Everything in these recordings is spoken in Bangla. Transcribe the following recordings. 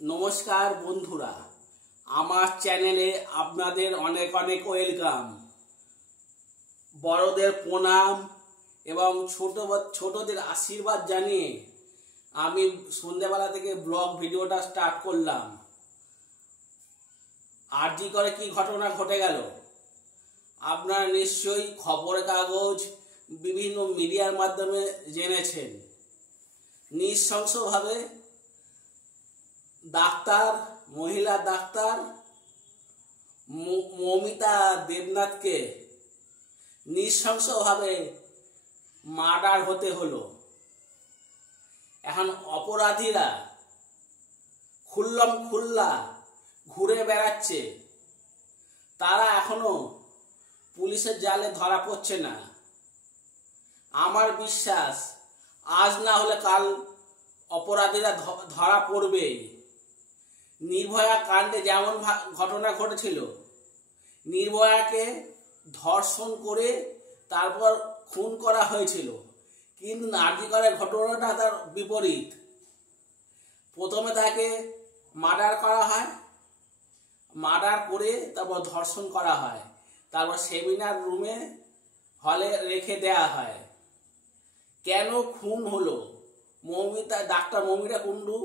নমস্কার বন্ধুরা, আমার চ্যানেলে আপনাদের অনেক অনেক ওয়েলকাম। বড়দের প্রণাম এবং ছোটদের আশীর্বাদ জানিয়ে আমি সন্ধ্যেবেলা থেকে ব্লগ ভিডিওটা স্টার্ট করলাম। আরজি করে কি ঘটনা ঘটে গেল আপনারা নিশ্চয়ই খবরের কাগজ বিভিন্ন মিডিয়ার মাধ্যমে জেনেছেন। নৃশংসভাবে ডাক্তার, মহিলা ডাক্তার মৌমিতা দেবনাথকে নৃশংসভাবে মার্ডার হতে হলো। এখন অপরাধীরা খুল্লম খুল্লা ঘুরে বেড়াচ্ছে, তারা এখনো পুলিশের জালে ধরা পড়ছে না। আমার বিশ্বাস আজ না হলে কাল অপরাধীরা ধরা পড়বেই। নির্ভয়া কাণ্ডে যেমন ঘটনা ঘটেছিল, নির্ভয়াকে ধর্ষণ করে তারপর খুন করা হয়েছিল, কিন্তু আরজি করের ঘটনাটা তার বিপরীত। প্রথমে তাকে মার্ডার করা হয়, মার্ডার করে তারপর ধর্ষণ করা হয়, তারপর সেমিনার রুমে হলে রেখে দেয়া হয়। কেন খুন হলো ডাক্তার মৌমিতা কুণ্ডু?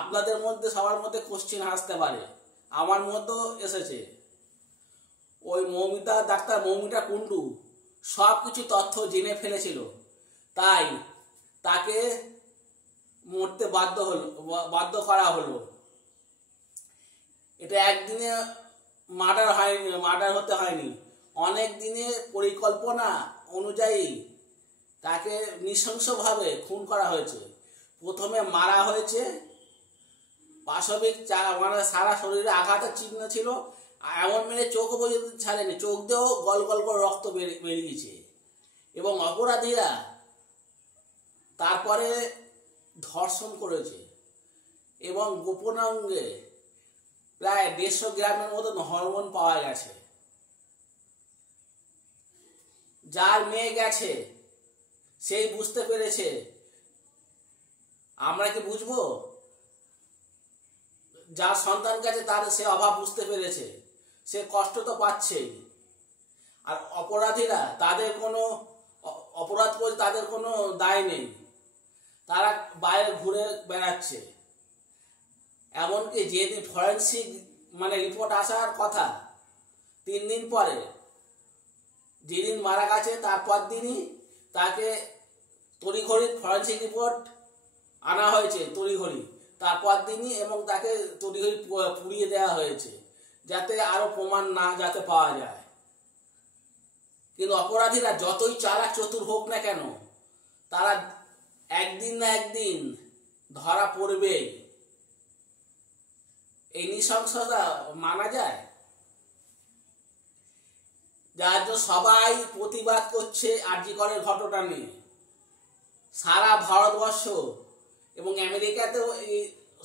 আপনাদের মধ্যে সবার মধ্যে কোশ্চেন আসতে পারে, আমার মধ্যেও এসেছে। ওই ডাক্তার মৌমিতা কুণ্ডু সব কিছু তথ্য জেনে ফেলেছিল, তাই তাকে মরতে বাধ্য করা হলো। এটা একদিনে মার্ডার হতে হয়নি, অনেক দিনের পরিকল্পনা অনুযায়ী তাকে নৃশংসভাবে খুন করা হয়েছে। প্রথমে মারা হয়েছে, পাশবিক মানে সারা শরীরে আঘাতের চিহ্ন ছিল, এমন মেরে চোখও পর্যন্ত ছাড়েনি, চোখ দিয়েও গল গল করে রক্ত বেরিয়েছে। এবং অপরাধীরা তারপরে ধর্ষণ করেছে এবং গোপনাঙ্গে প্রায় 150 গ্রামের মতন হরমোন পাওয়া গেছে। যার মেয়ে গেছে সেই বুঝতে পেরেছে, আমরা কি বুঝবো? যার সন্তান গেছে তার সে অভাব বুঝতে পেরেছে, সে কষ্ট তো পাচ্ছেই। আর অপরাধীরা তাদের কোনো অপরাধ করে তাদের কোনো দায় নেই, তারা বাইরে ঘুরে বেড়াচ্ছে। এমনকি যেদিন ফরেন্সিক মানে রিপোর্ট আসার কথা 3 দিন পরে, যেদিন মারা গেছে তারপর দিনই তাকে তড়িঘড়ি ফরেন্সিক রিপোর্ট আনা হয়েছে, তড়িঘড়ি তারপর দিনই, এবং তাকে তড়িঘড়ি পুড়িয়ে দেওয়া হয়েছে যাতে আরো প্রমাণ না যাতে পাওয়া যায়। কিন্তু অপরাধীরা যতই চালাক চতুর হোক না কেন, তারা একদিন না একদিন ধরা পড়বে। এই নৃশংসতা মানা যায়? যার জন্য সবাই প্রতিবাদ করছে আরজি করের ঘটনা নিয়ে। সারা ভারতবর্ষ এবং আমেরিকাতেও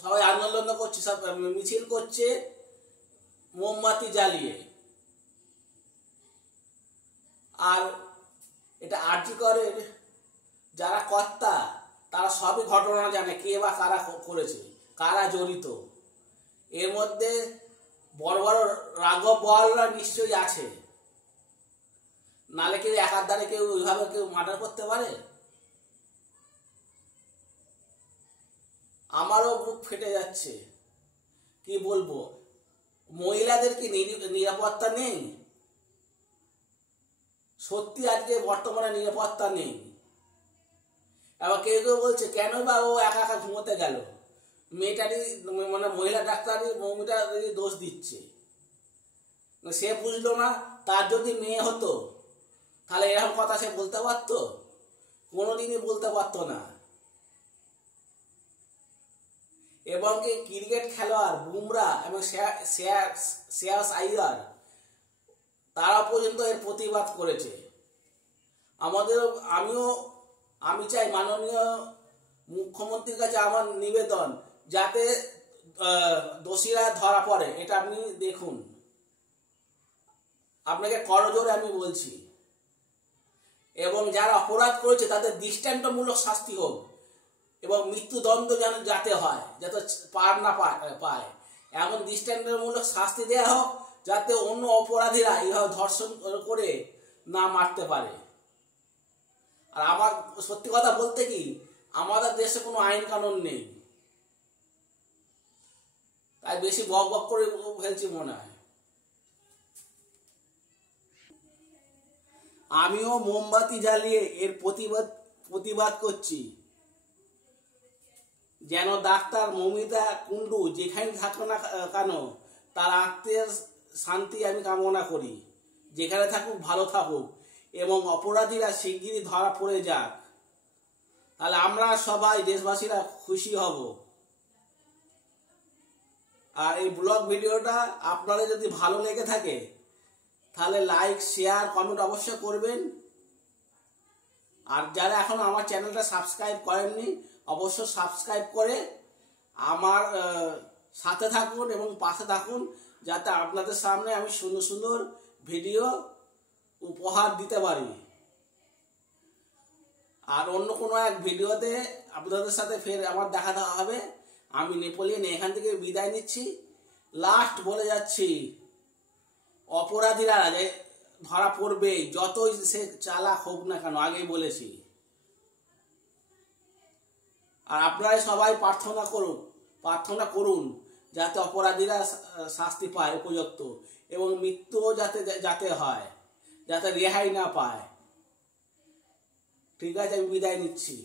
সবাই আন্দোলন করছে, সব মিছিল করছে মোমবাতি জ্বালিয়ে। আর এটা আরজি করের যারা কর্তা তারা সবই ঘটনা জানে, কে বা কারা করেছে, কারা জড়িত। এর মধ্যে বড় বড় রাঘব বোয়ালরা নিশ্চয়ই আছে, নালে কেউ একার দ্বারে কেউ ওইভাবে কেউ মার্ডার করতে পারে? আমারও বুক ফেটে যাচ্ছে, কি বলবো। মহিলাদের কি নিরাপত্তা নেই? সত্যি আজকে বর্তমানে নিরাপত্তা নেই। এবার কেউ কেউ বলছে কেন বা ও একা একা ঘুমোতে গেল, মেয়েটারই মানে মহিলা ডাক্তারই মৌমিতারই দোষ দিচ্ছে। সে বুঝলো না, তার যদি মেয়ে হতো তাহলে এরকম কথা সে বলতে পারতো? কোনোদিনই বলতে পারতো না। এবং কি ক্রিকেট খেলোয়াড় বুমরা এবং শ্রেয়াস আইয়ার তারা পর্যন্ত এর প্রতিবাদ করেছে। আমি চাই মাননীয় মুখ্যমন্ত্রীর কাছে আমার নিবেদন, যাতে দোষীরা ধরা পড়ে। এটা আপনি দেখুন, আপনাকে করজোরে আমি বলছি। এবং যারা অপরাধ করেছে তাদের দৃষ্টান্তমূলক শাস্তি হোক। এবং মৃত্যুদণ্ড যেন যাতে হয়, যাতে পার না পায় এমন দৃষ্টান্তমূলক শাস্তি দেওয়া হোক, যাতে অন্য অপরাধীরা এইভাবে ধর্ষণ করে না মারতে পারে। আর আমার সত্যি কথা বলতে কি, আমাদের দেশে কোনো আইন কানুন নেই, তাই বেশি বক বক করে ফেলছি মনে হয়। আমিও মোমবাতি জ্বালিয়ে এর প্রতিবাদ করছি, যেন ডাক্তার মমিতা কুণ্ডু যেখানে থাকো না কেন তার আত্মের শান্তি আমি কামনা করি। যেখানে থাকুক ভালো থাকুক এবং অপরাধীরা শিগগিরই ধরা পড়ে যাক, তাহলে আমরা সবাই দেশবাসীরা খুশি হব। আর এই ব্লগ ভিডিওটা আপনাদের যদি ভালো লেগে থাকে তাহলে লাইক, শেয়ার, কমেন্ট অবশ্যই করবেন। আর যারা এখন আমার চ্যানেলটা সাবস্ক্রাইব করেননি অবশ্যই সাবস্ক্রাইব করে আমার সাথে থাকুন এবং পাশে থাকুন, যাতে আপনাদের সামনে আমি সুন্দর সুন্দর ভিডিও উপহার দিতে পারি। আর অন্য কোনো এক ভিডিওতে আপনাদের সাথে ফের আমার দেখা হবে। আমি নেপোলিয়ন এখান থেকে বিদায় নিচ্ছি। লাস্ট বলে যাচ্ছি, অপরাধীরা ধরা পড়বে, যতই সে চালাক হোক না কেন, আগেই বলেছি। আর আপনারা সবাই প্রার্থনা করুন যাতে অপরাধীরা শাস্তি পায় উপযুক্ত, এবং মৃত্যুও যাতে হয়, যাতে রেহাই না পায়। ঠিক আছে, আমি বিদায় নিচ্ছি।